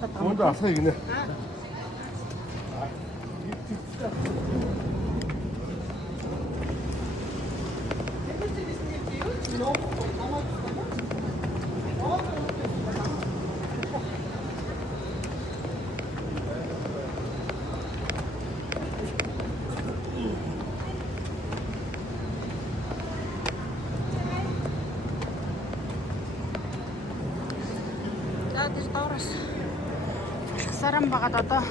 먼저 와서 이기네. Тэр доороос саран багад одоо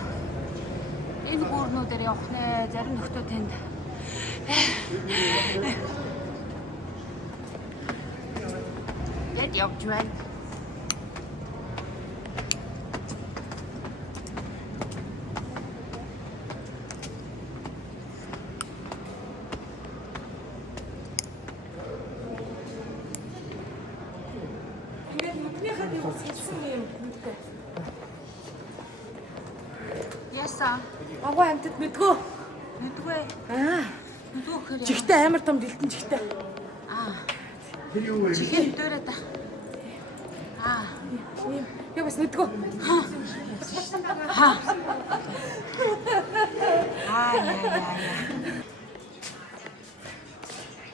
энэ гүүрнүүдээр явах нэ. Зарим нөхдөө тэнд явж байна. Яса. Агуу амтд мэдгөө. Мэдгүй. Мэдгүй. Жигтэй амар том дэлтэн жигтэй. Чихэн дөрөө та. Я бас мэдгөө.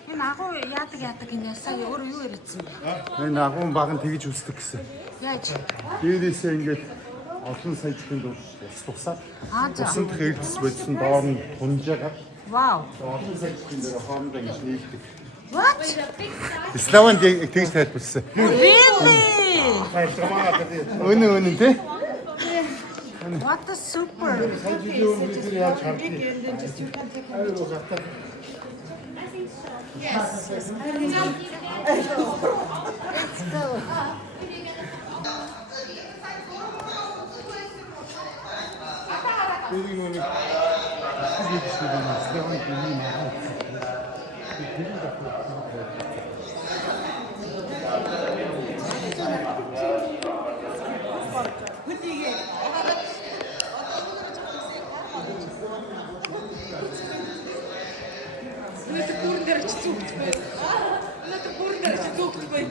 Энэ агуу яадаг энэ сая өөр юу яриадсан бэ? Энэ агуун баг нь тэгж үсдэг гэсэн. Яаж? Дээрээсээ ингээд олон сая жилийн дуус тусаад За. усан хэрэгдэс бодсон доор нь тунжаагаад Вау. олон сая жилийн дээр хоорондоо ингэж нийлдэг. What? Исламын тэгж тайлбарсан. Really? Өнөө тий? What a super. Сая жилийн өмнө бид яаж хардгийг. Айруу гатаа. Өнөөдөр бүрэн дээр чи зүгт бай. Өнөөдөр бүрэн дээр чи зүгт бай.